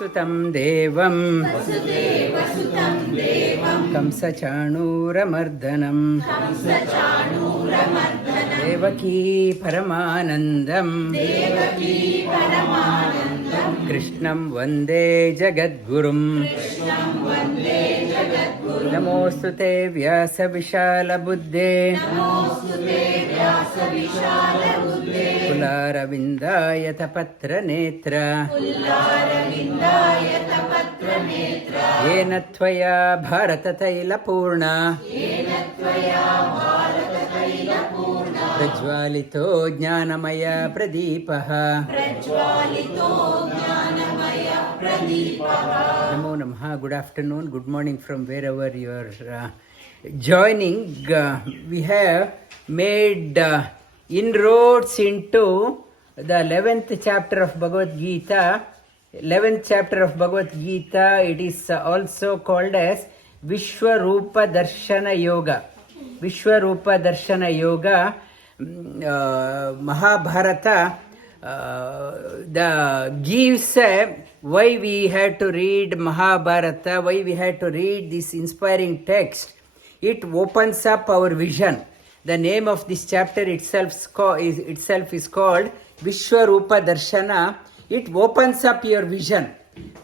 सुतं देवं कंसचाणूरमर्दनं देवकी परमानन्दं कृष्णं वन्दे जगद्गुरुं नमोऽस्तु ते व्यासविशालबुद्धे कुलारविन्दायतपत्रनेत्र येन त्वया भारततैलपूर्णा प्रज्वालितो ज्ञानमय प्रदीपः Namo Namaha. Good afternoon, good morning from wherever you are joining. We have made inroads into the 11th chapter of Bhagavad Geeta. 11th chapter of Bhagavad Geeta, it is also called as Vishwarupa Darshana Yoga. Vishwarupa Darshana Yoga, Mahabharata gives why we had to read Mahabharata, why we had to read this inspiring text. It opens up our vision. The name of this chapter itself is called Vishwarupa Darshana. It opens up your vision,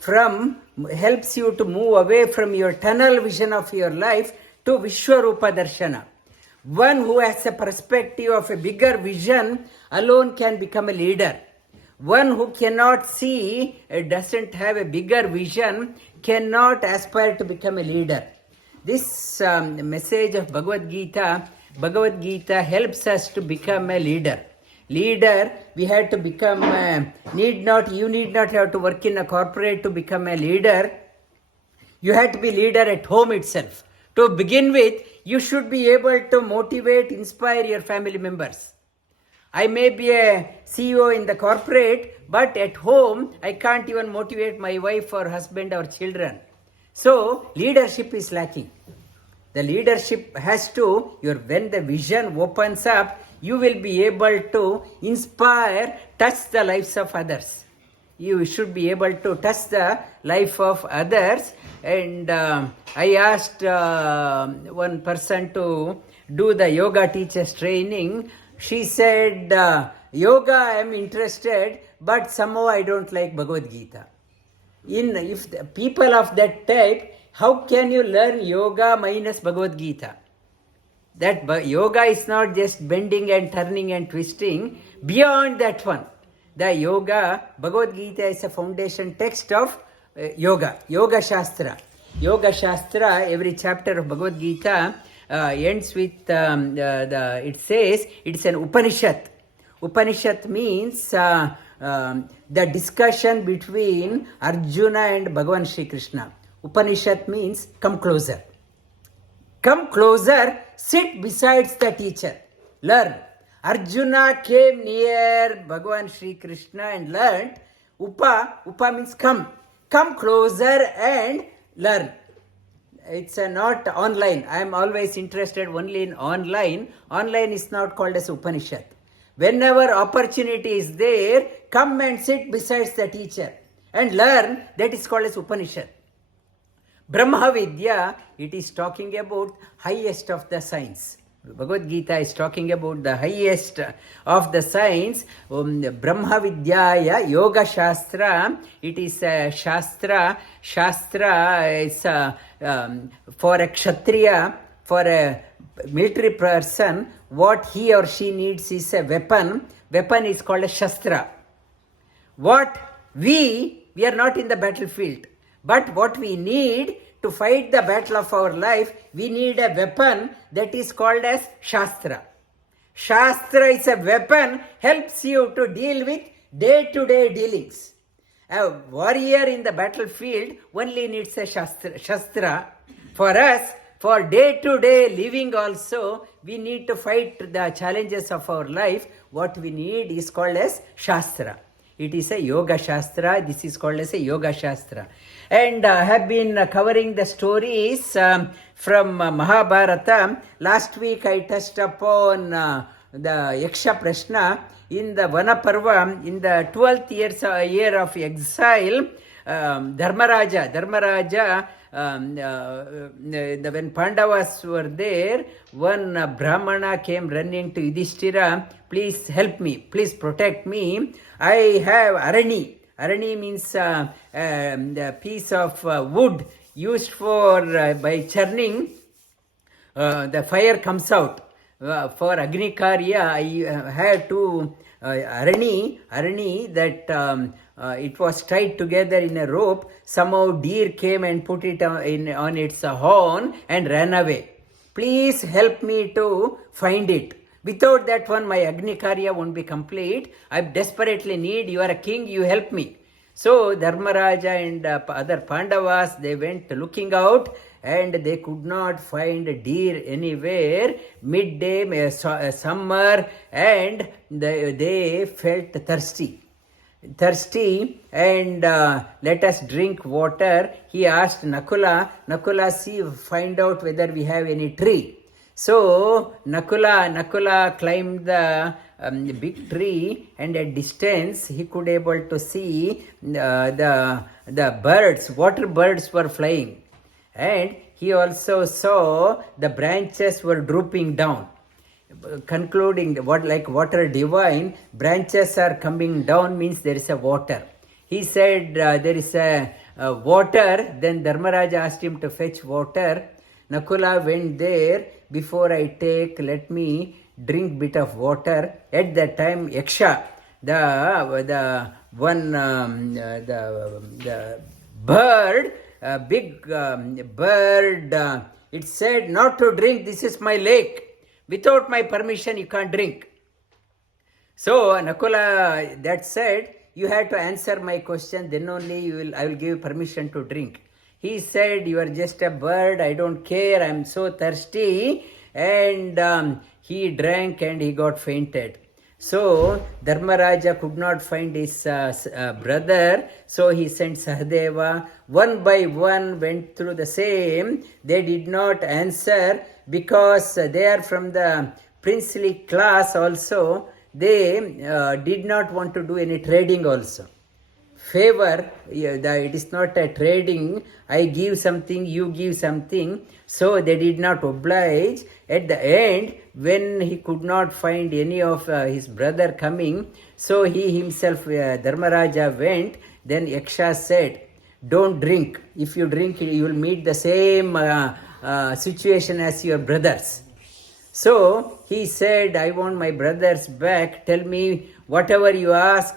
helps you to move away from your tunnel vision of your life to Vishwarupa Darshana. One who has a perspective of a bigger vision alone can become a leader. One who cannot see, doesn't have a bigger vision, cannot aspire to become a leader. This message of Bhagavad Geeta helps us to become a leader. Leader, we had to become, you need not have to work in a corporate to become a leader. You have to be leader at home itself. To begin with, you should be able to motivate, inspire your family members. I may be a CEO in the corporate, but at home, I can't even motivate my wife or husband or children. So, leadership is lacking. The leadership has to, when the vision opens up, you will be able to inspire, touch the lives of others. You should be able to touch the life of others. And I asked one person to do the yoga teacher's training. She said, yoga I am interested, but somehow I don't like Bhagavad Geeta. If the people of that type, how can you learn yoga minus Bhagavad Geeta? That yoga is not just bending and turning and twisting. Beyond that one, the yoga, Bhagavad Geeta is a foundation text of yoga, Yoga Shastra. Yoga Shastra, every chapter of Bhagavad Geeta ends with, it says, it's an Upanishad. Upanishad means the discussion between Arjuna and Bhagavan Shri Krishna. Upanishad means come closer. Come closer, sit beside the teacher, learn. Arjuna came near Bhagavan Shri Krishna and learned. Upa means come. Come closer and learn. It's not online. I am always interested only in online. Online is not called as Upanishad. Whenever opportunity is there, come and sit beside the teacher and learn. That is called as Upanishad. Brahma Vidya, it is talking about highest of the science. Bhagavad Geeta is talking about the highest of the science. Brahma Vidyaya Yoga Shastra. It is a Shastra. Shastra is for a Kshatriya, for a military person, what he or she needs is a weapon. Weapon is called a Shastra. What we are not in the battlefield. But what we need to fight the battle of our life, we need a weapon that is called as Shastra. Shastra is a weapon, helps you to deal with day-to-day dealings. A warrior in the battlefield only needs a Shastra. For us, for day-to-day living also, we need to fight the challenges of our life. What we need is called as Shastra. It is a Yoga Shastra. This is called as a Yoga Shastra. And I have been covering the stories from Mahabharata. Last week I touched upon the Yaksha Prashna. In the Vana Parva, in the 12th year of exile, Dharmaraja, when Pandavas were there, one Brahmana came running to Yudhishthira, please help me, please protect me. I have arani. Arani means a piece of wood used for by churning. The fire comes out. For Agni Karya, I had to arani that it was tied together in a rope. Somehow deer came and put it on its horn and ran away. Please help me to find it. Without that one, my Agni Karya won't be complete. I desperately need, you are a king, you help me. So Dharmaraja and other Pandavas, they went looking out and they could not find a deer anywhere. Midday, summer, and they felt thirsty and let us drink water. He asked Nakula, see, find out whether we have any tree. So Nakula climbed the big tree, and at distance he could able to see the birds, water birds were flying, and he also saw the branches were drooping down, concluding what like water divine, branches are coming down means there is a water. He said there is a water. Then Dharmaraja asked him to fetch water. Nakula went there. Before I take, let me drink bit of water. At that time, Yaksha, the bird, big bird, it said not to drink. This is my lake. Without my permission, you can't drink. So Nakula, that said, you have to answer my question. Then only I will give you permission to drink. He said, you are just a bird, I don't care, I am so thirsty. And he drank and he got fainted. So Dharmaraja could not find his brother, so he sent Sahadeva. One by one went through the same. They did not answer because they are from the princely class also. They did not want to do any trading also. Favor, it is not a trading, I give something, you give something. So they did not oblige. At the end, when he could not find any of his brother coming, so he himself, Dharmaraja went. Then Yaksha said, don't drink. If you drink, you will meet the same situation as your brothers. So he said, I want my brothers back. Tell me whatever you ask.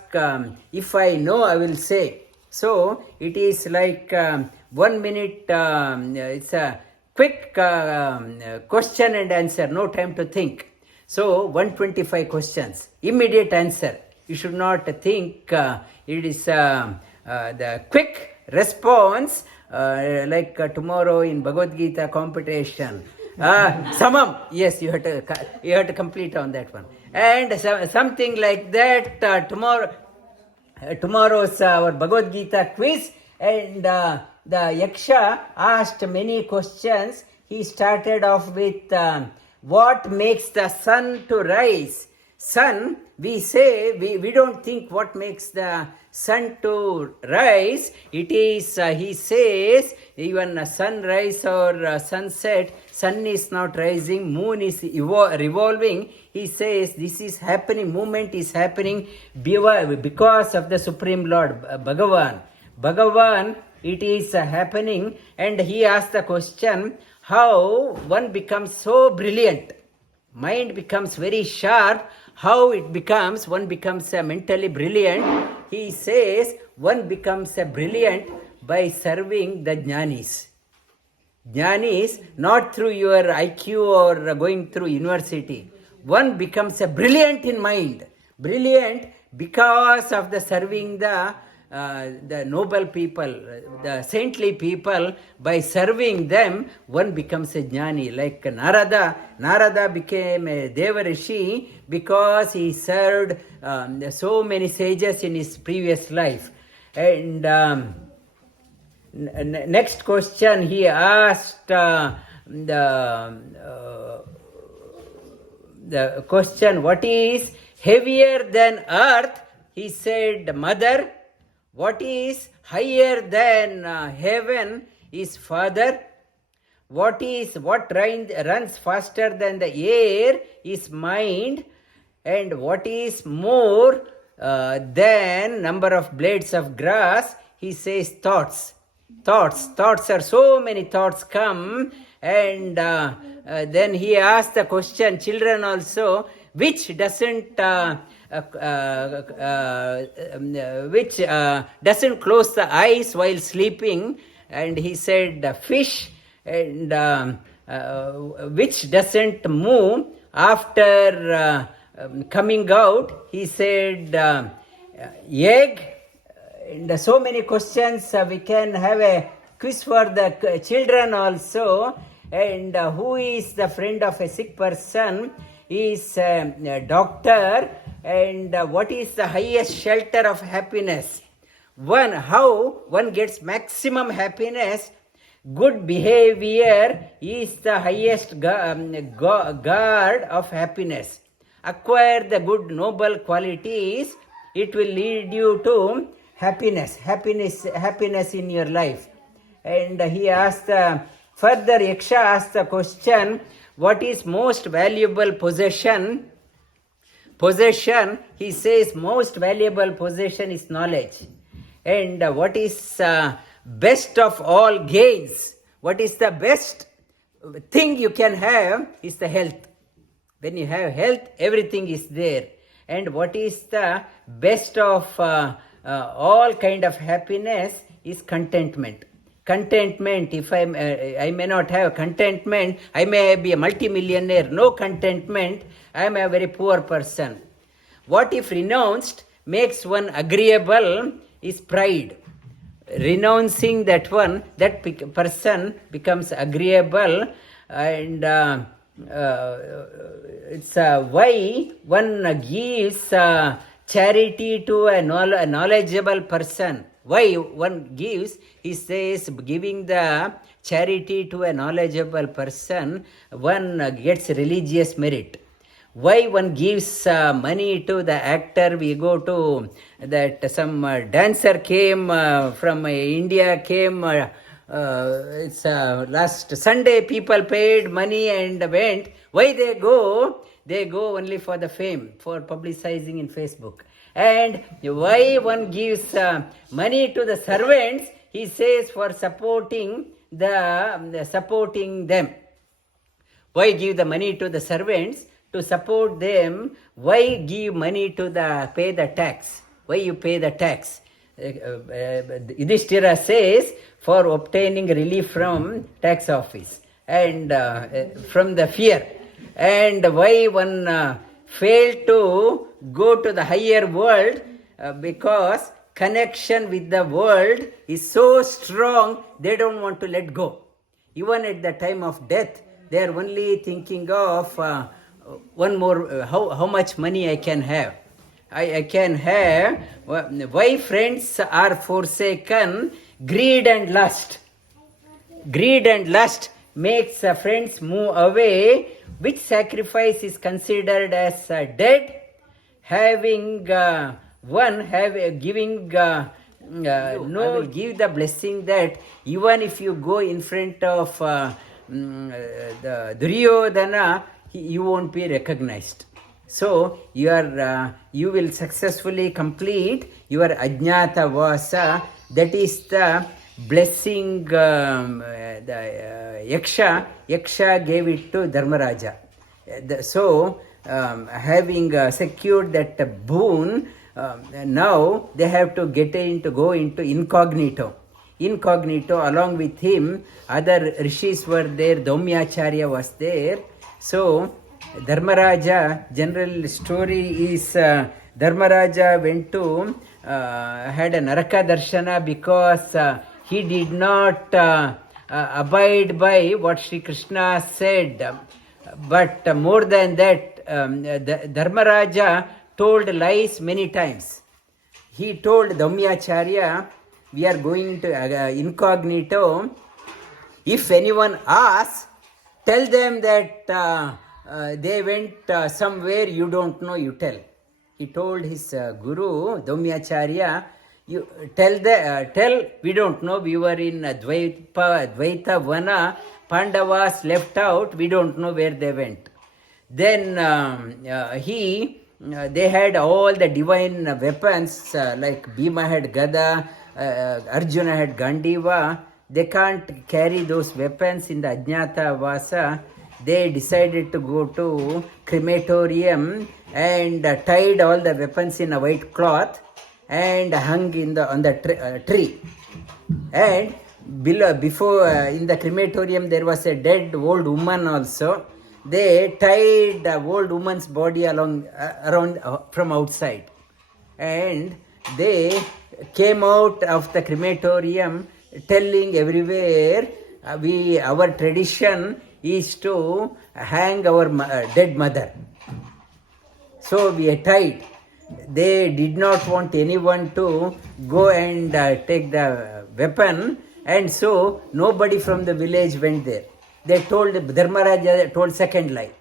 If I know, I will say. So it is like 1 minute. It's a quick question and answer. No time to think. So 125 questions. Immediate answer. You should not think. It is the quick response. Like tomorrow in Bhagavad Geeta competition. Samam, yes, you have to complete on that one, and something like that. Tomorrow's our Bhagavad Geeta quiz, and the Yaksha asked many questions. He started off with what makes the sun to rise. Sun, we say, we don't think what makes the sun to rise. It is, he says, even sunrise or sunset, sun is not rising, moon is revolving. He says this is happening, movement is happening because of the Supreme Lord, Bhagavan. Bhagavan, it is happening. And he asked the question, how one becomes so brilliant? Mind becomes very sharp. How it becomes, one becomes mentally brilliant. He says one becomes brilliant by serving the jnanis. Jnanis, not through your IQ or going through university. One becomes brilliant in mind. Brilliant because of the serving the noble people, the saintly people. By serving them, one becomes a jnani. Like Narada became a Devarishi because he served so many sages in his previous life. And next question he asked, the question, what is heavier than earth? He said, mother. What is higher than heaven is Father. What runs faster than the air is mind. And what is more than number of blades of grass, he says thoughts. Thoughts are so many thoughts come. And then he asked the question, children also, which doesn't close the eyes while sleeping? And he said fish. And which doesn't move after coming out? He said egg. And so many questions. We can have a quiz for the children also. And who is the friend of a sick person? Is a doctor. And what is the highest shelter of happiness? How one gets maximum happiness? Good behavior is the highest guard of happiness. Acquire the good noble qualities, it will lead you to happiness in your life. And he asked further, Yaksha asked the question, what is most valuable possession? He says most valuable possession is knowledge. And what is best of all gains? What is the best thing you can have is the health. When you have health, everything is there. And what is the best of all kind of happiness is contentment. Contentment, if I may not have contentment, I may be a multimillionaire. No contentment, I am a very poor person. What if renounced makes one agreeable is pride. Renouncing that one, that person becomes agreeable. And it's why one gives charity to a knowledgeable person. Why one gives? He says, giving the charity to a knowledgeable person, one gets religious merit. Why one gives money to the actor? We go to that some dancer came from India, came it's last Sunday, people paid money and went. Why they go? They go only for the fame, for publicizing in Facebook. And why one gives money to the servants? He says for supporting them. Why give the money to the servants? To support them. Why give money to pay the tax? Why you pay the tax? Yudhishthira says for obtaining relief from tax office and from the fear. And why one failed to go to the higher world? Because connection with the world is so strong, they don't want to let go. Even at the time of death, they are only thinking of one more, how much money I can have. I can have. Why friends are forsaken? Greed and lust. Greed and lust makes friends move away. Which sacrifice is considered as dead? Giving. I will give the blessing that even if you go in front of the Duryodhana, you won't be recognized. So you will successfully complete your ajñāta vasa. That is the blessing the Yaksha gave it to Dharmaraja. So having secured that boon, now they have to go into incognito. Along with him, other rishis were there. Dhaumyacharya was there. So Dharmaraja, general story is Dharmaraja went to had a Naraka Darshana because he did not abide by what Sri Krishna said. But more than that, Dharmaraja told lies many times. He told Dhaumyacharya, we are going to incognito. If anyone asks, tell them that they went somewhere you don't know, you tell. He told his guru, Dhaumyacharya, You tell, we don't know, we were in Dvaita Vana, Pandavas left out, we don't know where they went. Then they had all the divine weapons, like Bhima had Gada, Arjuna had Gandiva. They can't carry those weapons in the Ajnata Vasa. They decided to go to crematorium and tied all the weapons in a white cloth and hung on the tree. And before in the crematorium there was a dead old woman also. They tied the old woman's body around from outside, and they came out of the crematorium telling everywhere, our tradition is to hang our dead mother. So we are tied. They did not want anyone to go and take the weapon, and so nobody from the village went there. They told, Dharmaraja told second lie.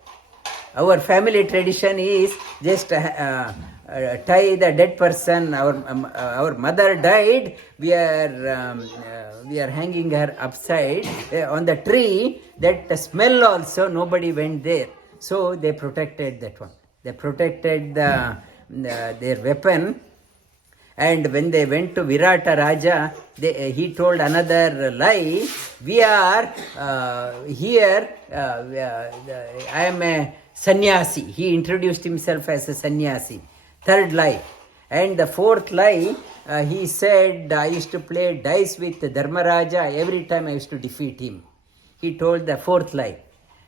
Our family tradition is just tie the dead person. Our mother died. We are hanging her upside on the tree. That smell also, nobody went there. So they protected that one. They protected their weapon. And when they went to Virata Raja, he told another lie. We are here, I am a sannyasi. He introduced himself as a sannyasi. Third lie. And the fourth lie, he said, I used to play dice with Dharmaraja. Every time I used to defeat him. He told the fourth lie.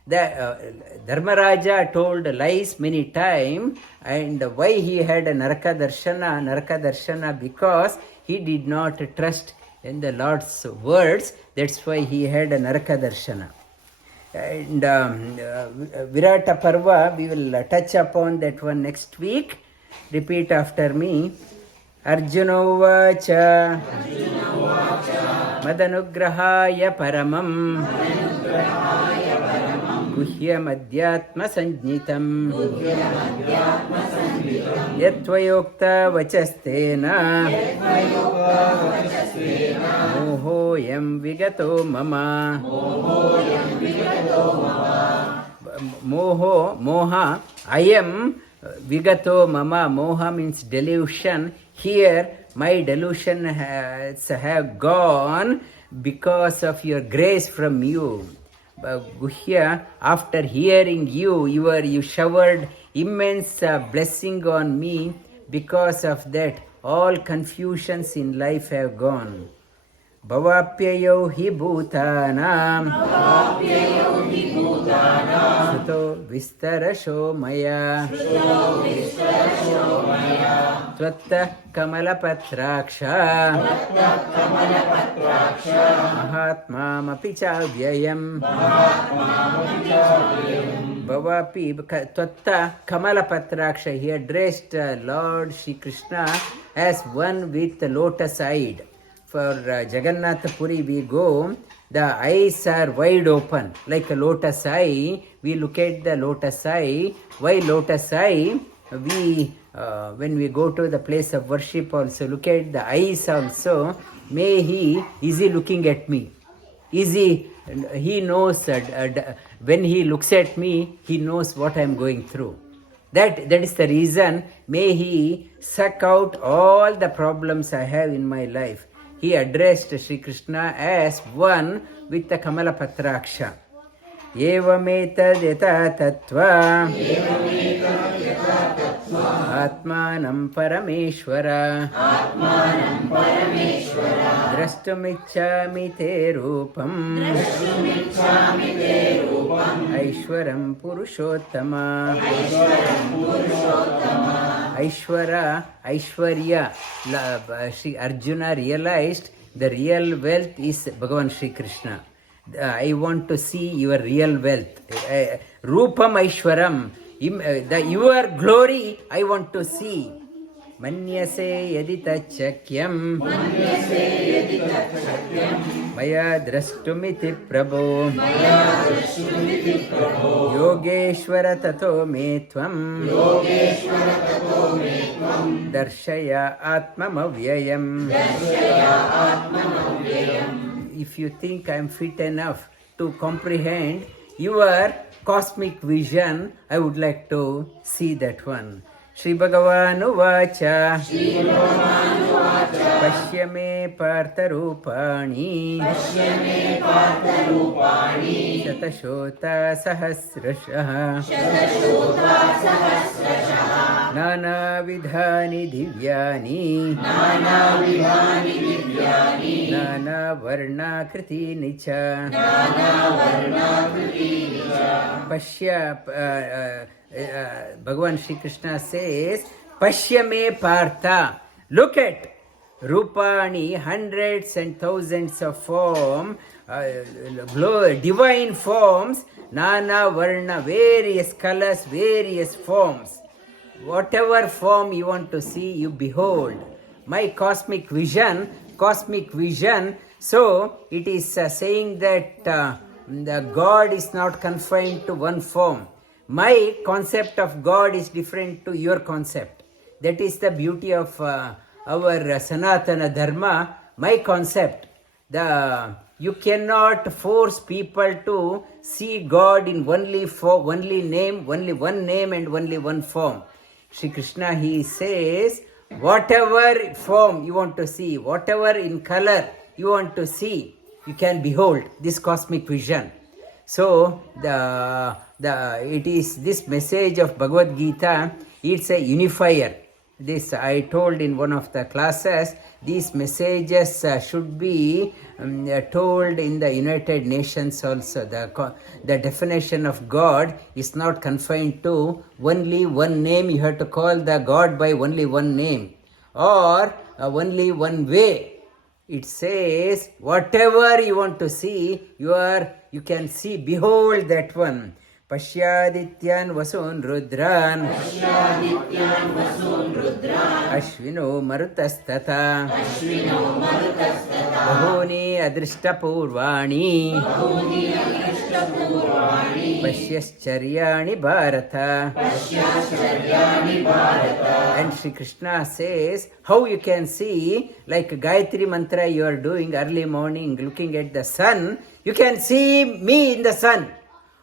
Dharmaraja told lies many times, and why he had a Naraka Darshana, because he did not trust in the Lord's words. That's why he had a Naraka Darshana. And Virata Parva, we will touch upon that one next week. Repeat after me. Arjuna Vacha Madanugrahaya Paramam Guhyamadhyatma Sanjnitam Yatvayokta Vachastena Mohoyam Vigato Mama Moha I am Vigato Mama. Moha means delusion. Here my delusion have gone because of your grace from you. Guhya, after hearing you showered immense blessing on me. Because of that, all confusions in life have gone. Bhavapyayo hi bhutanam sūta-vistarasho maya tvatta kamalapatraksha mahatmamapi chavyayam Bhavapi tvatta kamalapatraksha. He addressed Lord Shri Krishna as one with the lotus eyed. For Jagannath Puri we go, the eyes are wide open like a lotus eye. We look at the lotus eye. Why lotus eye? We when we go to the place of worship also look at the eyes also. Is he looking at me? He knows when he looks at me, he knows what I am going through. That is the reason. May he suck out all the problems I have in my life. He addressed Sri Krishna as one with the Kamala Patraksha. Evameta yata tattva Atmanam Parameshwara Drashtumichhami te rupam Aishwaram Purushottama. Aishwarya. Sri Arjuna realized the real wealth is Bhagavan Sri Krishna. I want to see your real wealth. Rupam Aishwaram. Your glory I want to see. मन्यसे यदि तच्छक्यं मया द्रष्टुमिति प्रभो योगेश्वर ततो मे त्वं दर्शय आत्ममव्ययम्. If you think I am fit enough to comprehend your cosmic vision, I would like to see that one. Shri Bhagavan Uvacha Pashya me partharupani Shatashota sahasrashah Nana vidhani divyani Nana varna kriti nicha Pashya Bhagavan Shri Krishna says, Pashya me partha. Look at Rupani, hundreds and thousands of form, divine forms, Nana Varna, various colors, various forms. Whatever form you want to see, you behold. My cosmic vision. So it is saying that the God is not confined to one form. My concept of God is different to your concept. That is the beauty of our Sanatana Dharma. My concept. You cannot force people to see God in only one name and only one form. Shri Krishna, he says, whatever form you want to see, whatever in color you want to see, you can behold this cosmic vision. So it is this message of Bhagavad Gita, it's a unifier. This I told in one of the classes, these messages should be told in the United Nations also. The definition of God is not confined to only one name. You have to call the God by only one name or only one way. It says, whatever you want to see, you can see, behold that one. Pashyadityan vasun rudran Ashvino marutastata Bahuni adrishtapurvani Pashyascharyaణi bharata. And Shri Krishna says, how you can see, like Gayatri mantra you are doing early morning, looking at the sun, you can see me in the sun.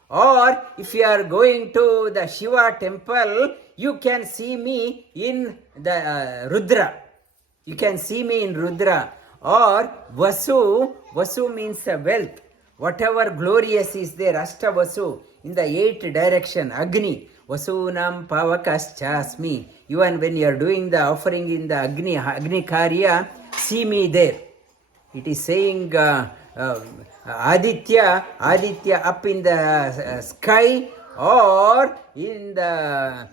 Or if you are going to the Shiva temple, you can see me in the Rudra. You can see me in Rudra. Or Vasu means wealth. Whatever glorious is there, Ashtavasu, in the 8 direction, Agni, Vasunam Pavakaschasmi. Even when you are doing the offering in the Agni Karya, see me there. It is saying Aditya up in the sky, or in the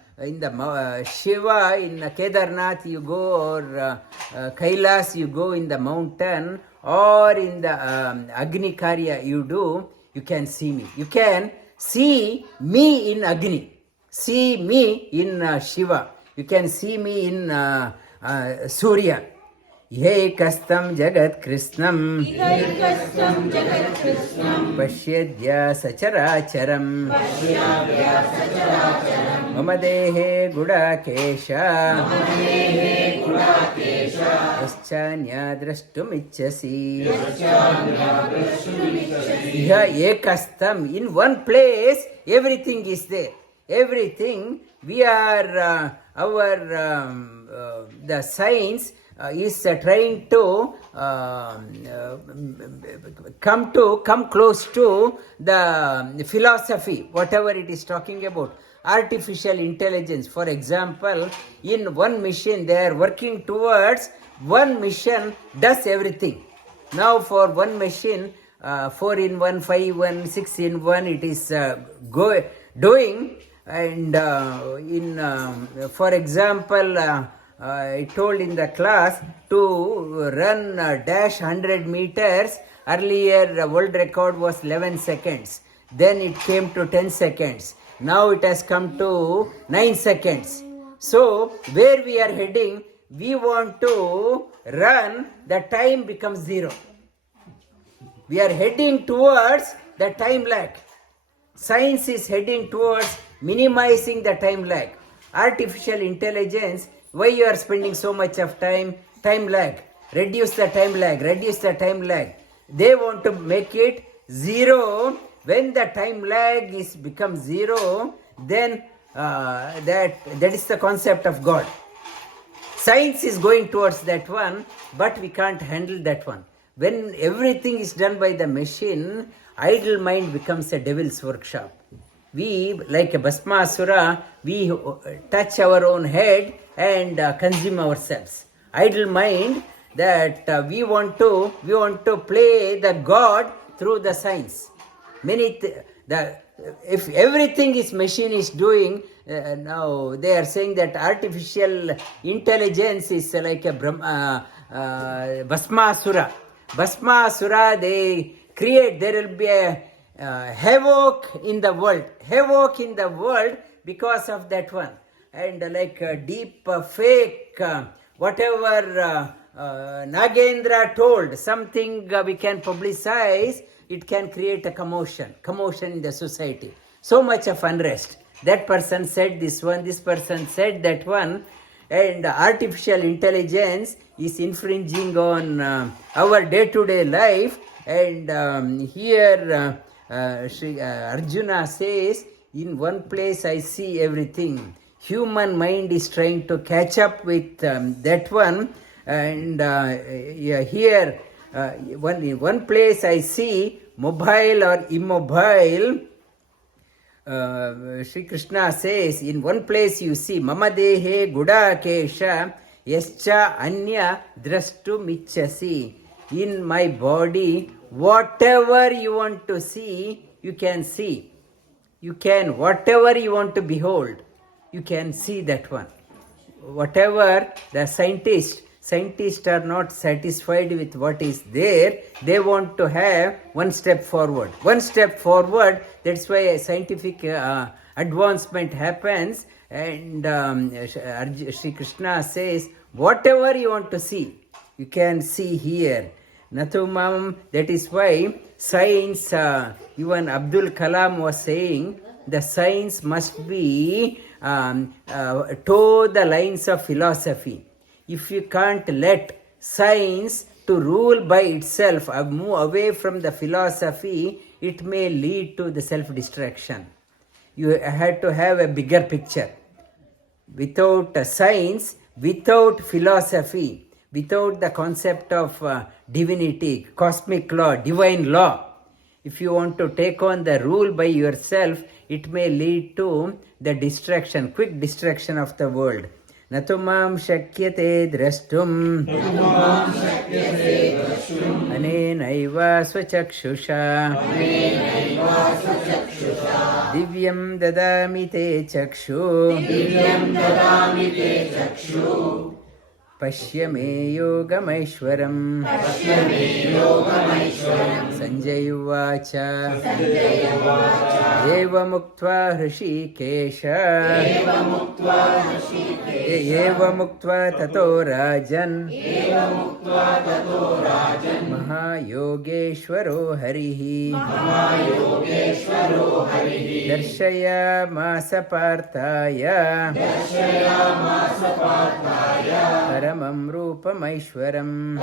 Shiva, in Kedarnath you go, or Kailas you go in the mountain, or in the Agni Karya you do, you can see me. You can see me in Agni, see me in Shiva, you can see me in Surya. Ihekastam jagat krishnam Pashyadya sacharacharam Mama dehe gudakesha Yaschanya drashtumichasi. Iha ekastam. In one place, everything is there. Everything, we are, the science is trying to come close to the philosophy, whatever it is talking about. Artificial intelligence, for example, in one machine they are working towards one mission does everything. Now for one machine, 4-in-1, 5-in-1, 6-in-1, it is doing. And for example, I told in the class to run dash 100 meters. Earlier, the world record was 11 seconds. Then it came to 10 seconds. Now it has come to 9 seconds. So, where we are heading, we want to run, the time becomes zero. We are heading towards the time lag. Science is heading towards minimizing the time lag. Artificial intelligence, why you are spending so much of time? Time lag. Reduce the time lag, reduce the time lag. They want to make it zero. When the time lag is become zero, then that is the concept of God. Science is going towards that one, but we can't handle that one. When everything is done by the machine, idle mind becomes a devil's workshop. We, like a Bhasmasura, we touch our own head and consume ourselves. Idle mind, that we want to play the God through the science. If everything is machine is doing, now they are saying that artificial intelligence is like a Bhasmasura. Bhasmasura, they create, there will be a havoc in the world because of that one. And like deep fake, whatever Nagendra told, something we can publicize, it can create a commotion in the society. So much of unrest. That person said this one, this person said that one, and artificial intelligence is infringing on our day-to-day life. And here Sri Arjuna says, in one place I see everything. Human mind is trying to catch up with that one. And here, in one place I see mobile or immobile. Sri Krishna says, in one place you see mama dehe gudakesha yascha anya drashtumichasi. In my body, whatever you want to see, you can see. Whatever you want to behold, you can see that one. Whatever the scientists are not satisfied with what is there, they want to have one step forward. That's why a scientific advancement happens. And Sri Krishna says, whatever you want to see, you can see here. Natumam, that is why science, even Abdul Kalam was saying, the science must be toe the lines of philosophy. If you can't let science to rule by itself, move away from the philosophy, it may lead to the self-destruction. You have to have a bigger picture. Without science, without philosophy, without the concept of divinity, cosmic law, divine law, if you want to take on the rule by yourself, it may lead to the quick destruction of the world. Natumam shakyate drashtum anenaiva swachakshusha divyam dadami te chakshu Pashya me yodha-mukhyaiḥ Sanjay uvacha eva muktva hrishikesha eva muktva tato rajan mahayogeshvaro harihi darshaya masa partaya paramam rupamaishwaram.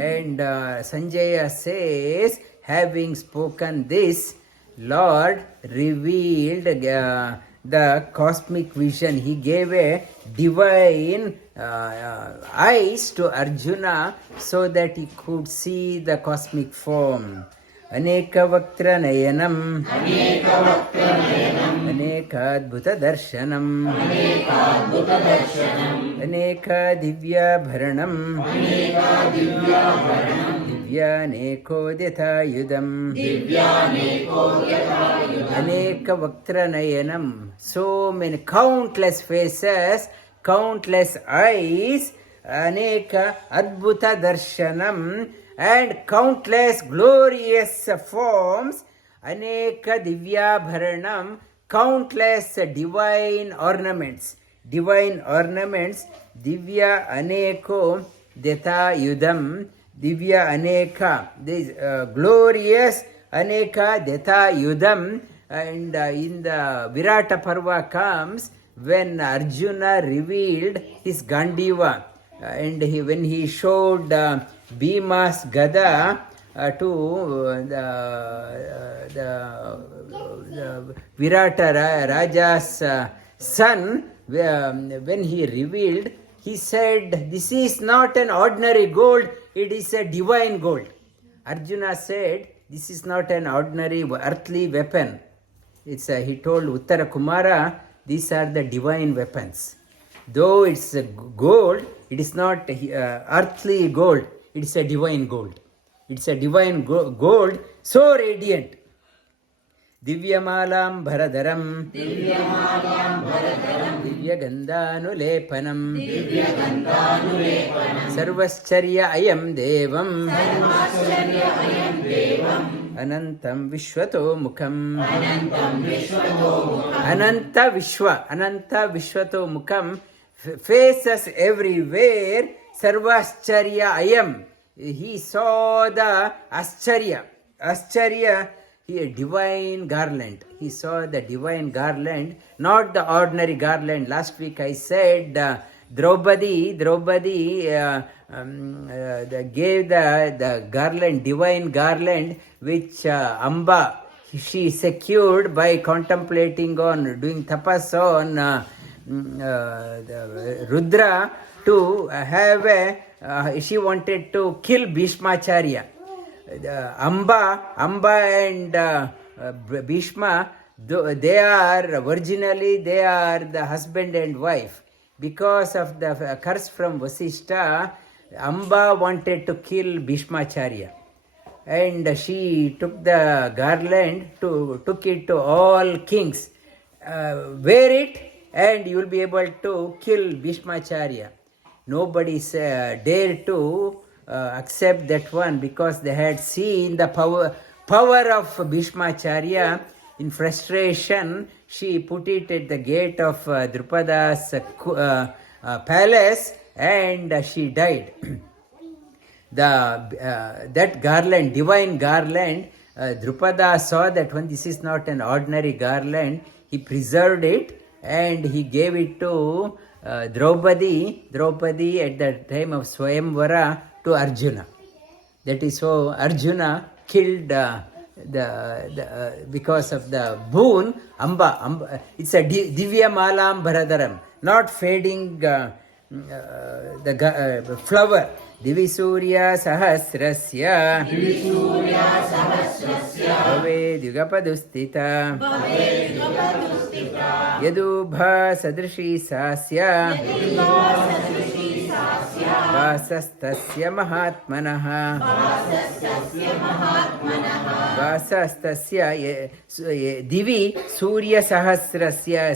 And Sanjaya says, having spoken this, Lord revealed the cosmic vision. He gave a divine eyes to Arjuna so that he could see the cosmic form. Aneka vaktrāṇayanam aneka adbhuta darshanam aneka divya bharanam divyaneko yudam aneka vaktrāṇayanam. So many countless faces, countless eyes, aneka adbhuta darshanam, and countless glorious forms, aneka divya bharanam, countless divine ornaments. divine ornaments, divya aneko deta yudam, divya aneka, this glorious aneka deta yudam. And in the Virata Parva comes when Arjuna revealed his Gandiva, and when he showed Bhima's Gada to the Virata Raja's son, when he revealed, he said, "This is not an ordinary gold, it is a divine gold." Arjuna said, "This is not an ordinary earthly weapon." He told Uttara Kumara, these are the divine weapons. Though it's gold, it is not earthly gold, it is a divine gold. It's a divine gold, so radiant. Divyamalam bharadaram, divyagandhanulepanam, sarvascharya ayam devam, anantam vishvato mukham, ananta vishvato mukham, faces everywhere, sarvascharya ayam. He saw the ascharya, a divine garland. He saw the divine garland, not the ordinary garland. Last week I said Draupadi gave the garland, divine garland, which Amba, she secured by contemplating on, doing tathāsau on Rudra to have she wanted to kill Bhishmacharya. Amba and Bhīṣhma, they are originally the husband and wife. Because of the curse from Vasishtha, Amba wanted to kill Bhishmacharya, and she took the garland, took it to all kings. Wear it and you will be able to kill Bhishmacharya. Nobody dared to accept that one, because they had seen the power of Bhishmacharya. In frustration, she put it at the gate of Drupada's palace, and she died. That garland, divine garland, Drupada saw that when this is not an ordinary garland, he preserved it and he gave it to Draupadi at the time of Swayamvara to Arjuna. That is so Arjuna killed because of the boon, Amba. It's a divya malam bharadaram, not fading the flower. Divi surya sahasrasya bhaved yugapadustita yadubha sadrishi sasya vasastasya mahatmanah vasastasya divi surya sahasrasya.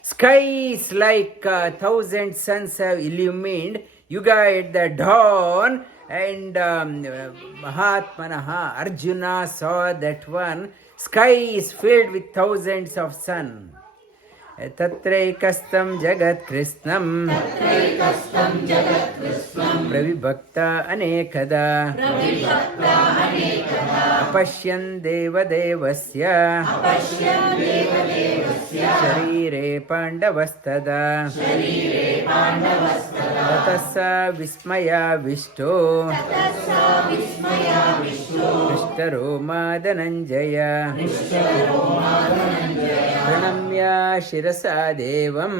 Sky is like 1,000 suns have illumined Yuga at the dawn, and Mahatmanaha, Arjuna saw that one. Sky is filled with thousands of sun. Tatraikastam jagat krishnam pravibhakta anekada apashyan devadevasya sharire pandavastada tathāsau vismaya vishto dhṛitarāśhtrasya dananjaya pranamya shirasa devam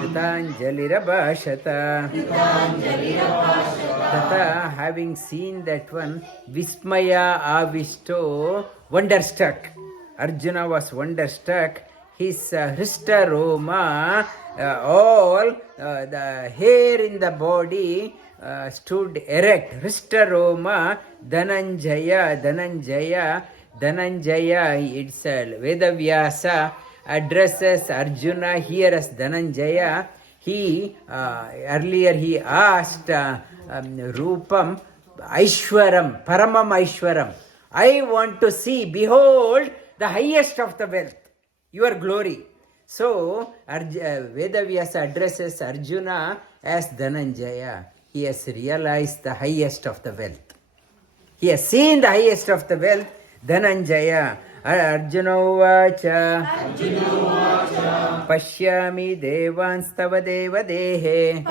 kritāñjalirabhāṣata. Tata, having seen that one, vismaya avishto, wonderstruck. Arjuna was wonderstruck. His hrishta roma, all the hair in the body stood erect. Hrishta roma, Dhananjaya, it's Vedavyasa addresses Arjuna here as Dhananjaya. He earlier he asked Rupam Aishwaram, Paramam Aishwaram. I want to see, behold, the highest of the wealth, your glory. So, Vedavyasa addresses Arjuna as Dhananjaya. He has realized the highest of the wealth. He has seen the highest of the wealth, Dhananjaya. Arjuna uvacha Pashyami devanstava devadehe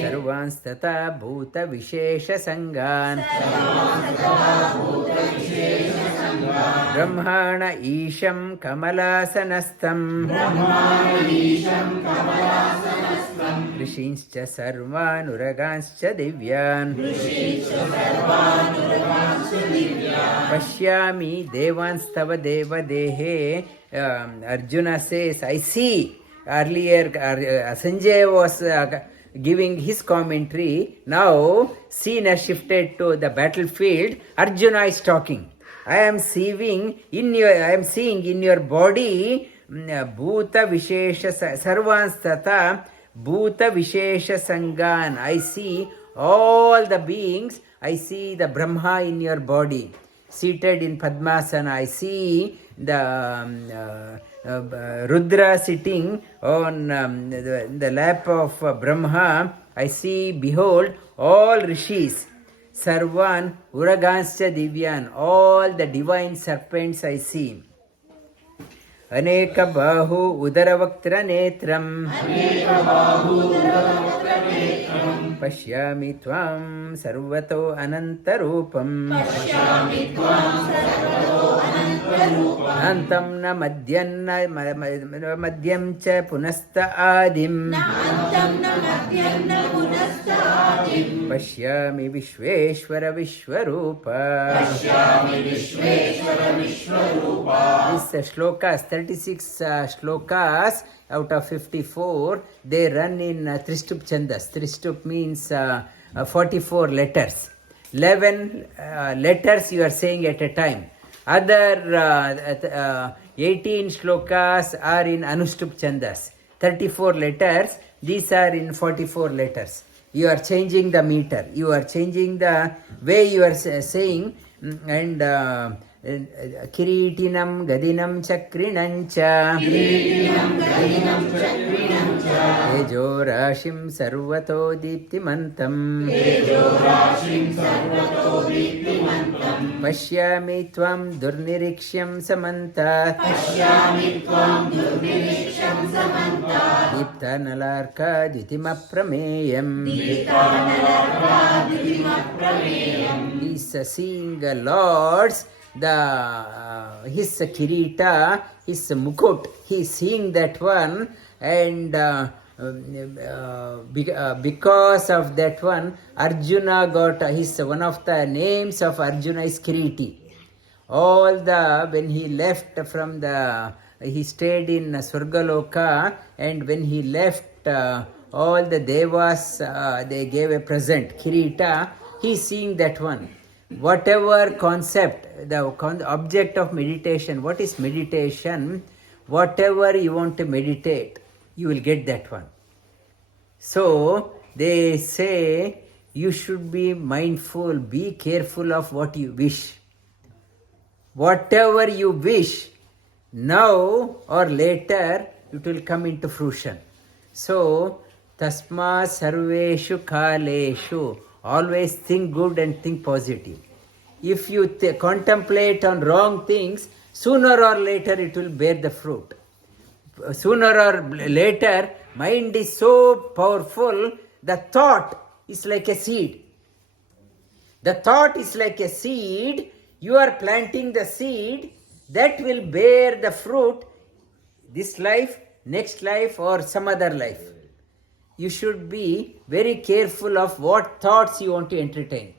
Sarvanstata bhuta vishesha sangan Brahmana isham kamalasanastam Rishinscha sarvan uraganscha divyan Pashyami devanstava devadehe. Arjuna says, I see. Earlier Sanjay was giving his commentary. Now scene has shifted to the battlefield. Arjuna is talking. I am seeing in your body bhuta vishesha sarvanstata bhuta vishesha sangan. I see all the beings. I see the Brahma in your body. Seated in Padmasana, I see the Rudra sitting on the lap of Brahma. I see, behold, all rishis. Sarvan uraganscha divyan. All the divine serpents I see. Aneka bahu udaravaktra netram. Pashyami tvāṁ sarvato anantarupam. Antam na madhyam cha punasta adim. Pashyami vishveshvara vishvarupa. This shlokas, 36 shlokas out of 54, they run in Trishtup Chandas. Trishtup means 44 letters. 11 letters you are saying at a time. Other 18 shlokas are in Anushtup Chandas. 34 letters, these are in 44 letters. You are changing the meter. You are changing the way you are saying. And Kiritinam Gadinam Chakrinancha Tejo Rashim Sarvato Diptimantam Pashyami Tvam Durniriksham Samanta Dipta Nalarka Ditimaprameyam. He is seeing the Lord's his kirita, his mukut, he is seeing that one, and because of that one, Arjuna got one of the names of Arjuna is Kiriti. When he left from he stayed in Swargaloka, and when he left, all the devas, they gave a present, Kirita. He is seeing that one. Whatever concept, the object of meditation, what is meditation? Whatever you want to meditate, you will get that one. So, they say you should be mindful, be careful of what you wish. Whatever you wish, now or later, it will come into fruition. So, tasma sarveshu kaleshu. Always think good and think positive. If you contemplate on wrong things, sooner or later it will bear the fruit. Sooner or later, mind is so powerful, the thought is like a seed. The thought is like a seed. You are planting the seed that will bear the fruit this life, next life, or some other life. You should be very careful of what thoughts you want to entertain.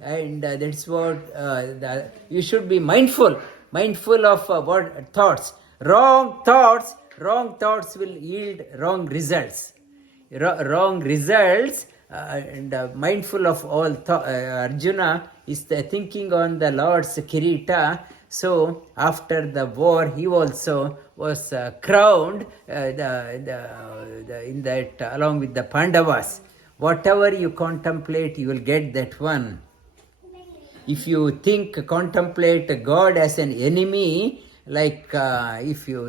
And that's what you should be mindful of what thoughts. Wrong thoughts will yield wrong results. Wrong results, and mindful of all Arjuna is thinking on the Lord's Kirita. So after the war, he also was crowned in that along with the Pandavas. Whatever you contemplate, you will get that one. If you contemplate God as an enemy, Like if you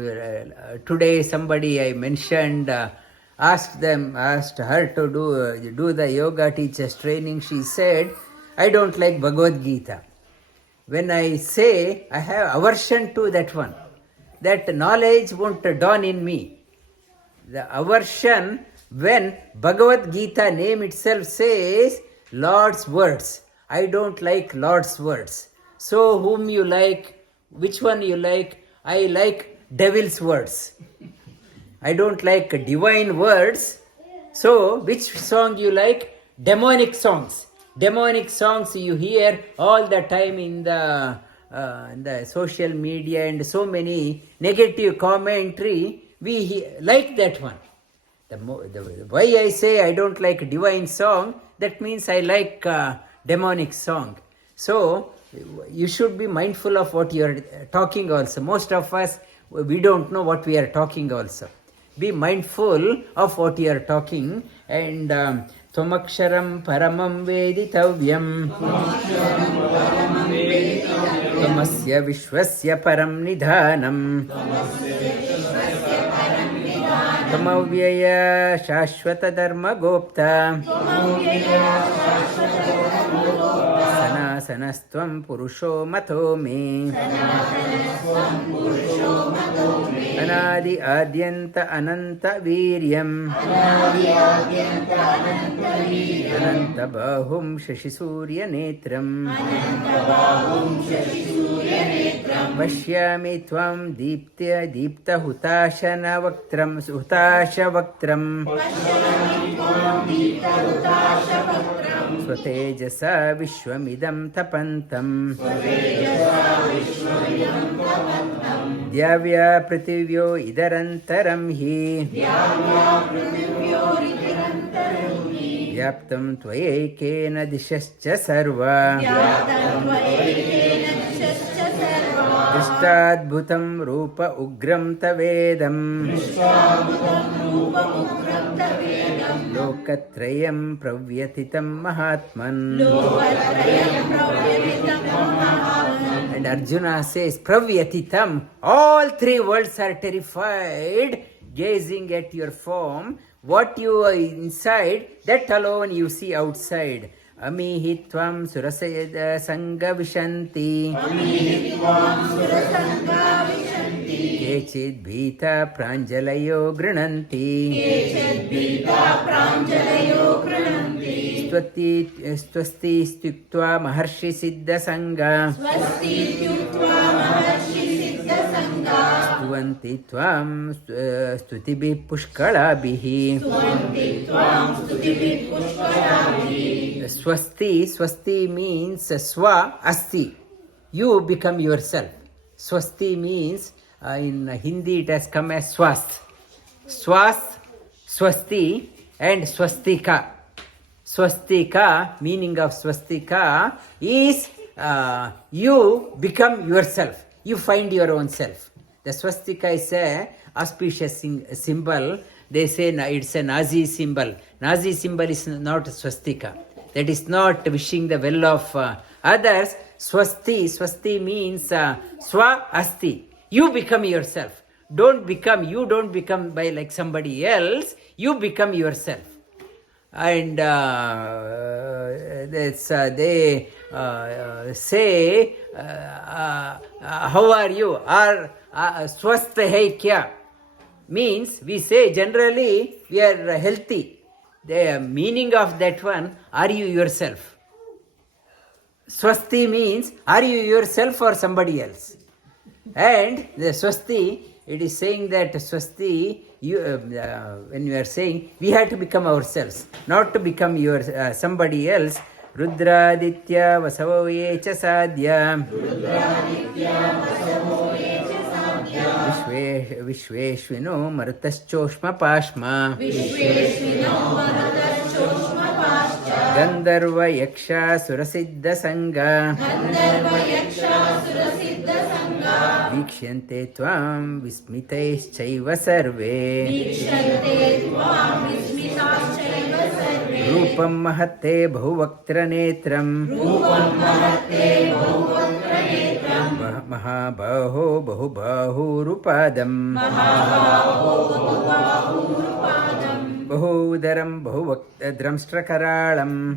today somebody I mentioned asked her to do the yoga teachers training. She said, I don't like Bhagavad Geeta. When I say I have aversion to that one, that knowledge won't dawn in me. The aversion when Bhagavad Geeta name itself says Lord's words. I don't like Lord's words. So whom you like? Which one you like? I like devil's words. I don't like divine words. So which song you like? Demonic songs. Demonic songs you hear all the time in the social media and so many negative commentary. We like that one. Why I say I don't like divine song, that means I like demonic song. So you should be mindful of what you are talking also. Most of us, we don't know what we are talking also. Be mindful of what you are talking. And tvamaksharam paramam veditavyam tamasya vishwasya param nidhanam tamavyaya shashvata dharma gopta sanastvam purusho mato me anadi adyanta ananta viryam ananta bahum shashi surya netram vashyami tvam deepta hutashana vaktram swatejasa vishwamidam tapantam dyavya prithivyo idarantaram hi vyaptam tvayekena dishascha sarva drishtadbhutam rupa ugram tavedam lokatrayam pravyatitam mahatman. And Arjuna says, pravyatitam, all three worlds are terrified gazing at your form. What you are inside, that alone you see outside. Amihi tvam surasaya sangha viśhanti kechid bhīta pranjalayo gṛṇanti swasti stuktvā maharshi siddha sangha stuvanti tvam stutibhi pushkalabhihi. Swasti means swa asti. You become yourself. Swasti means in Hindi it has come as swast. Swast, swasti and swastika. Swastika, meaning of swastika is you become yourself. You find your own self. The swastika is a auspicious symbol. They say it's a Nazi symbol. Nazi symbol is not swastika. That is not wishing the well of others. Swasti means swa asti. You become yourself. You don't become by like somebody else. You become yourself. And they say, how are you? Or swasth hai kya? Means we say generally we are healthy. The meaning of that one, are you yourself? Swasti means, are you yourself or somebody else? And the swasti, it is saying that swasti, when you are saying, we have to become ourselves, not to become somebody else. Rudraditya vasavo yecha sadhya Vishveshvino marutaschoshma pashma Gandharva Yaksha Surasiddha Sangha viśhanti tvāṁ vismitaśchaiva sarve rūpam mahate bhuvaktra netram Mahabaho Bahubahurupadam Bahudaram Bahudramṣṭrā-karālam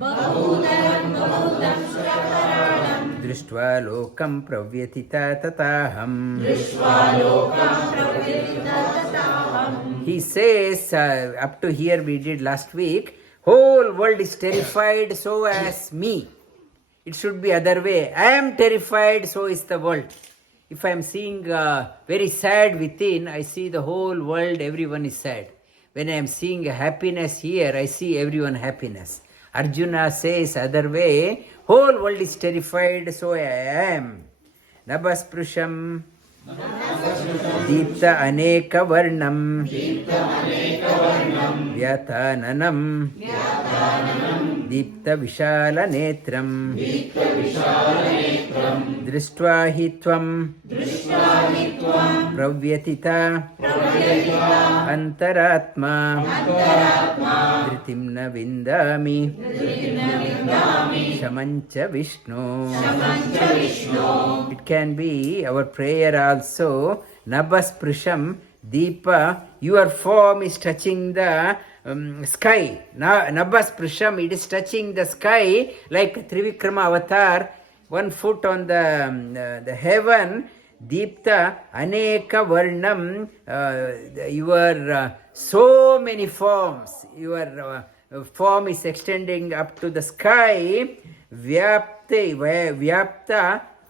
Drishtva lokam pravyatita tathāham. He says, up to here we did last week, whole world is terrified, so as me. It should be other way. I am terrified, so is the world. If I am seeing very sad within, I see the whole world, everyone is sad. When I am seeing happiness here, I see everyone happiness. Arjuna says other way, whole world is terrified, so I am. Nabhasprusham Deepta Aneka Varnam Vyatananam Deepta Vishala Netram Drishtva hi tvam Pravyatita Antaratma Dhritimna Vindami Shamancha Viśhno. It can be our prayer also. Nabhasprusham Deepa, your form is touching the sky. Nabhasprusham, it is touching the sky like Trivikrama avatar, one foot on the heaven. Deepta Aneka Varnam, your so many forms, your form is extending up to the sky. Vyapta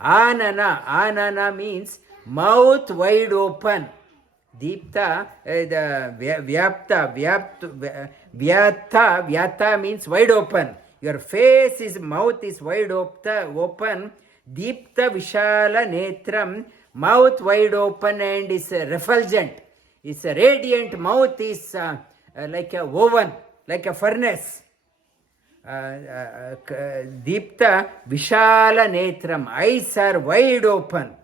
Anana. Anana means mouth wide open. Deepta, the Vyata means wide open. Your face is, mouth is wide open. Deepta Vishala Netram, mouth wide open and is refulgent. It's a radiant mouth, is like a oven, like a furnace. Deepta Vishala Netram, eyes are wide open,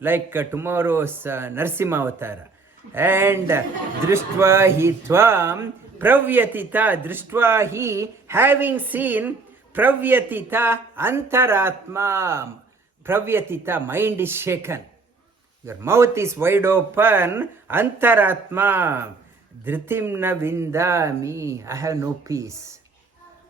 like tomorrow's Narsimha Avatara. And Drishtva hi tvāṁ pravyatita, Drishtva hi, having seen, pravyatita antaratma. Pravyatita, mind is shaken. Your mouth is wide open, antaratma. Dhritimna vindami, I have no peace.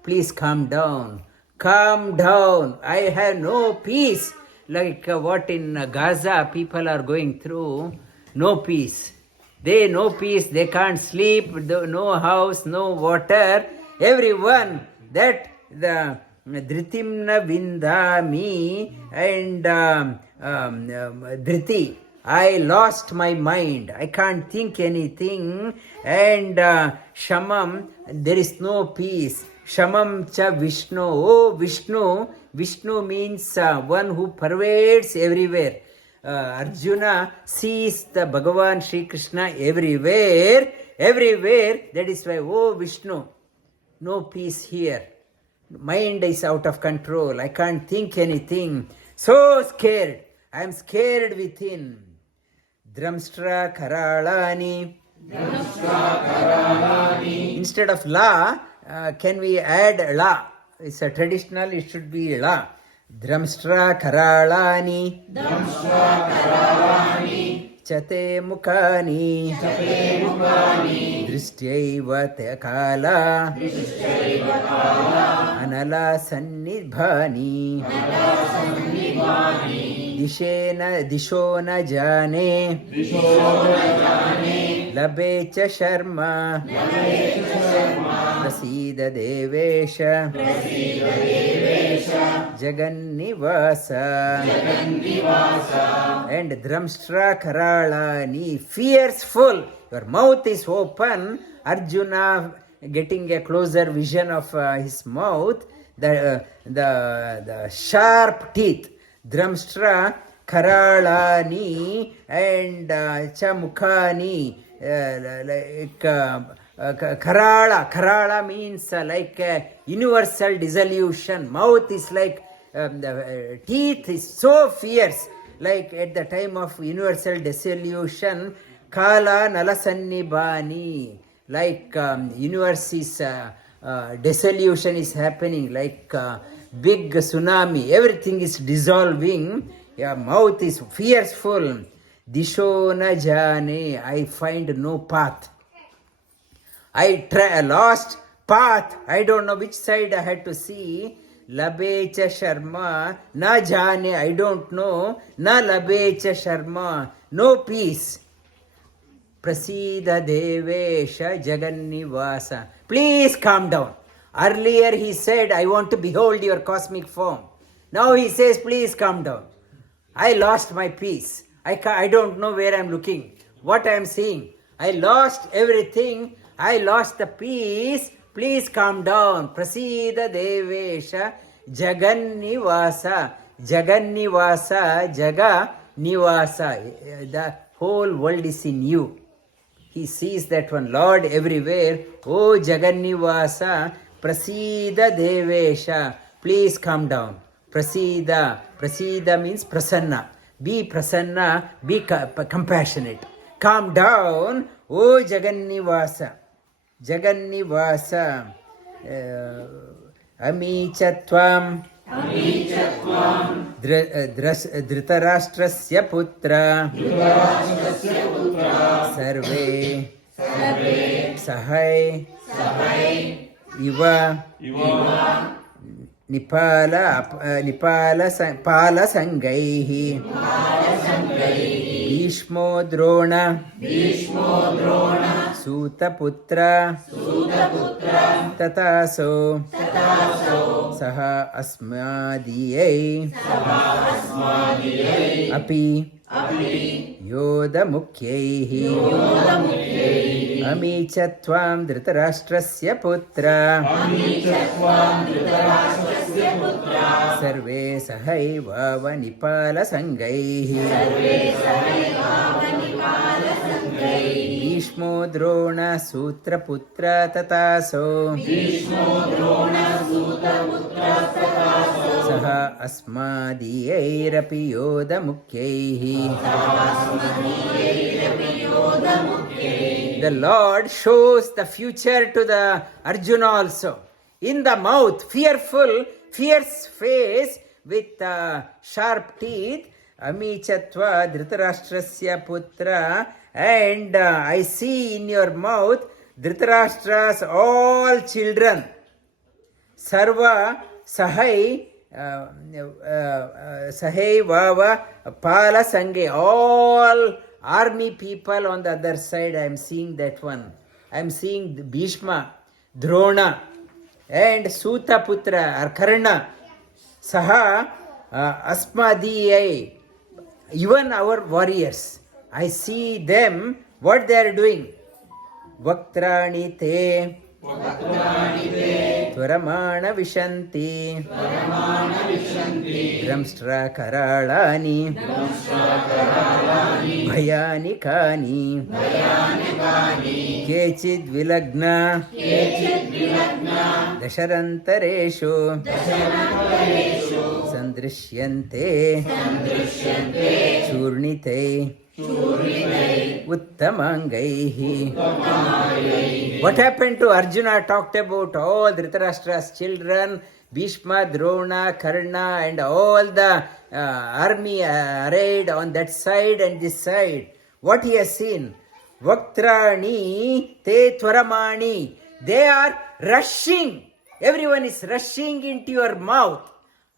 Please calm down. Calm down. I have no peace. Like what in Gaza people are going through. No peace. They no peace. They can't sleep. No house, no water. Everyone. That the Dhritimna vindami and Dhriti. I lost my mind. I can't think anything. And Shamam, there is no peace. Shamam cha Viśhno. Oh Viśhnu. Viśhnu means one who pervades everywhere. Arjuna sees the Bhagavan Sri Krishna everywhere. Everywhere. That is why, oh Viśhnu, no peace here. Mind is out of control. I can't think anything. So scared. I am scared within. danṣhṭrā-karālāni. Instead of la, can we add la? It's a traditional, it should be la. danṣhṭrā-karālāni. Chate mukani. Drishyaiva te kala. Anala sannibhani. Disho na jane. Labe cha sharma. Prasida devesha. Jagannivasa. And danṣhṭrā-karālāni, fearful. Your mouth is open. Arjuna getting a closer vision of his mouth. The sharp teeth. danṣhṭrā-karālāni and chamukani, like Karala means like universal dissolution. Mouth is like the teeth is so fierce, like at the time of universal dissolution. Kala nalasannibhani, like universe is dissolution is happening, like big tsunami. Everything is dissolving. Your mouth is fearful. Disho na jane, I find no path. I lost path. I don't know which side I had to see. Labecha sharma, na jane, I don't know. Na labecha sharma, no peace. Prasida devesha jagannivasa. Please calm down. Earlier he said, I want to behold your cosmic form. Now he says, please calm down. I lost my peace. I don't know where I'm looking, what I'm seeing. I lost everything. I lost the peace. Please calm down. Prasida devesha jagannivasa. Jagannivasa, jaga nivasa. The whole world is in you. He sees that one. Lord everywhere. Oh Jagannivasa, Prasida Devesha. Please calm down. Prasida. Prasida means prasanna. Be prasanna, be compassionate. Calm down. Oh Jagannivasa. Jagannivasa. Amicha tvāṁ. dhṛitarāśtrasya putra. Sarve. sahaivāvani-pāla-saṅghaiḥ. bhīṣhmo droṇaḥ. sūta-putras. tathāsau. sahāsmadīyair. api yodha-mukhyaiḥ. amicha tvāṁ dhṛitarāśtrasya putra. sarve sahaivāvani-pāla-saṅghaiḥ. bhīṣhmo droṇaḥ sūta-putras tathāsau. sahāsmadīyair api yodha-mukhyaiḥ. The Lord shows the future to the Arjuna also. In the mouth, fearful, fierce face with sharp teeth. Amichatva dhṛitarāśtrasya putra. And I see in your mouth dhṛitarāśtras, all children. Sarva sahaivāvani-pāla-saṅghaiḥ. All army people on the other side. I am seeing that one. I am seeing bhīṣhma, droṇaḥ, and sūta-putras or Karna. sahāsmadīyair. Even our warriors. I see them, what they are doing. vaktrāṇi te. tvaramāṇā viśhanti. danṣhṭrā-karālāni. bhayānakāni. kechid vilagnā. daśhanāntareṣhu. sandṛiśhyante. chūrṇitair. uttamāṅgaiḥ. What happened to Arjuna? Talked about all Dhritarashtra's children, Bhīṣhma, Droṇa, Karna, and all the army arrayed on that side and this side. What he has seen? Vaktrāṇi te tvaramāṇi. They are rushing. Everyone is rushing into your mouth.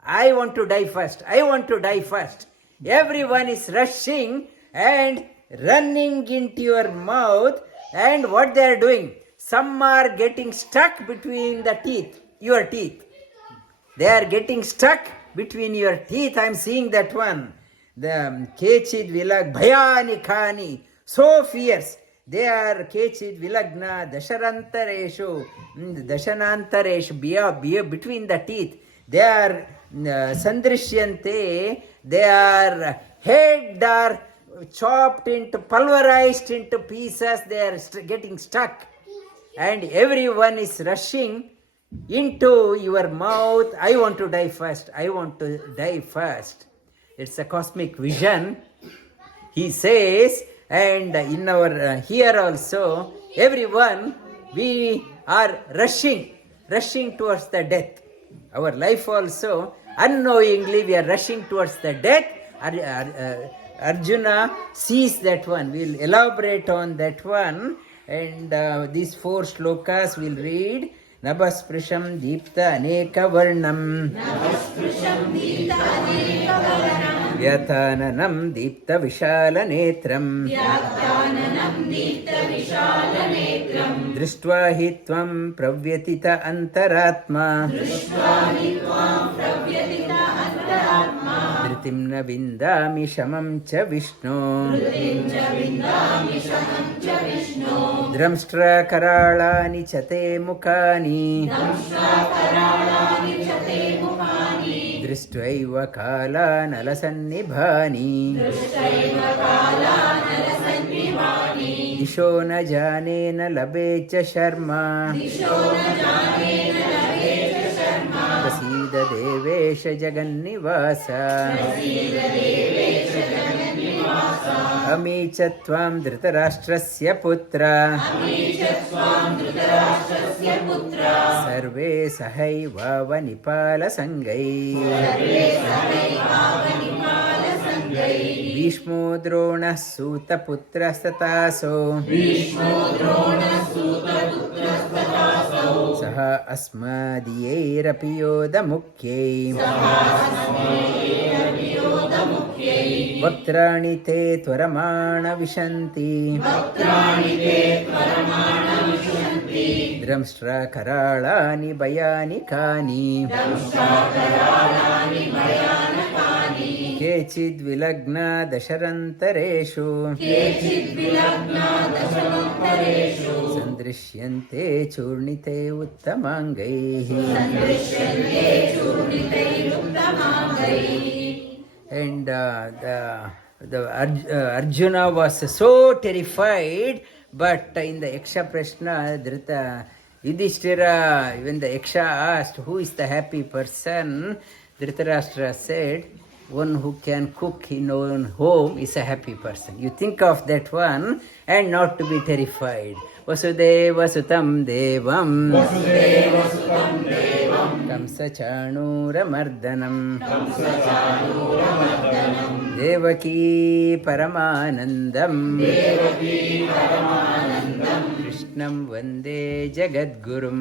I want to die first. I want to die first. Everyone is rushing and running into your mouth. And what they are doing? Some are getting stuck between the teeth, your teeth. They are getting stuck between your teeth. I am seeing that one. The kechid bhayānakāni, so fierce. They are kechid vilagnā daśhanāntareṣhu, daśhanāntareṣhu, between the teeth. They are sandṛiśhyante. Their head are chopped into, pulverized into pieces. They are getting stuck. And everyone is rushing into your mouth. I want to die first. I want to die first. It's a cosmic vision. He says, and in our here also, everyone, we are rushing towards the death. Our life also, unknowingly we are rushing towards the death. Arjuna sees that one. We will elaborate on that one, and these 4 shlokas we'll read. Nabasprisham deepta aneka varnam Vyathananam deepta vishala netram Drishtva hi tvam pravyatita antaratma Dhritim na vindami shamam cha Vishnu danṣhṭrā-karālāni chate mukani dristvaiva kālān alasannibhāni disho na jane na labe cha sharma prasida devesha jagannivasa ami cha tvāṁ dhṛitarāśtrasya putrāḥ sarve sahaivāvani-pāla-saṅghaiḥ bhīṣhmo droṇaḥ sūta-putras tathāsau sahāsmadīyair yodha-mukhyaiḥ vaktrāṇi te tvaramāṇā viśhanti danṣhṭrā-karālāni bhayānakāni kechid vilagnā daśhanāntareṣhu sandṛiśhyante chūrṇitair uttamāṅgaiḥ. And Arjuna was so terrified, but in the Yaksha Prashna, Yudhishthira, when the Yaksha asked, who is the happy person? Dhṛitarāśhtra said, one who can cook in own home is a happy person. You think of that one and not to be terrified. Vasudeva sutam devam danṣhṭrā-karālāni devaki paramanandam krishnam vande jagadgurum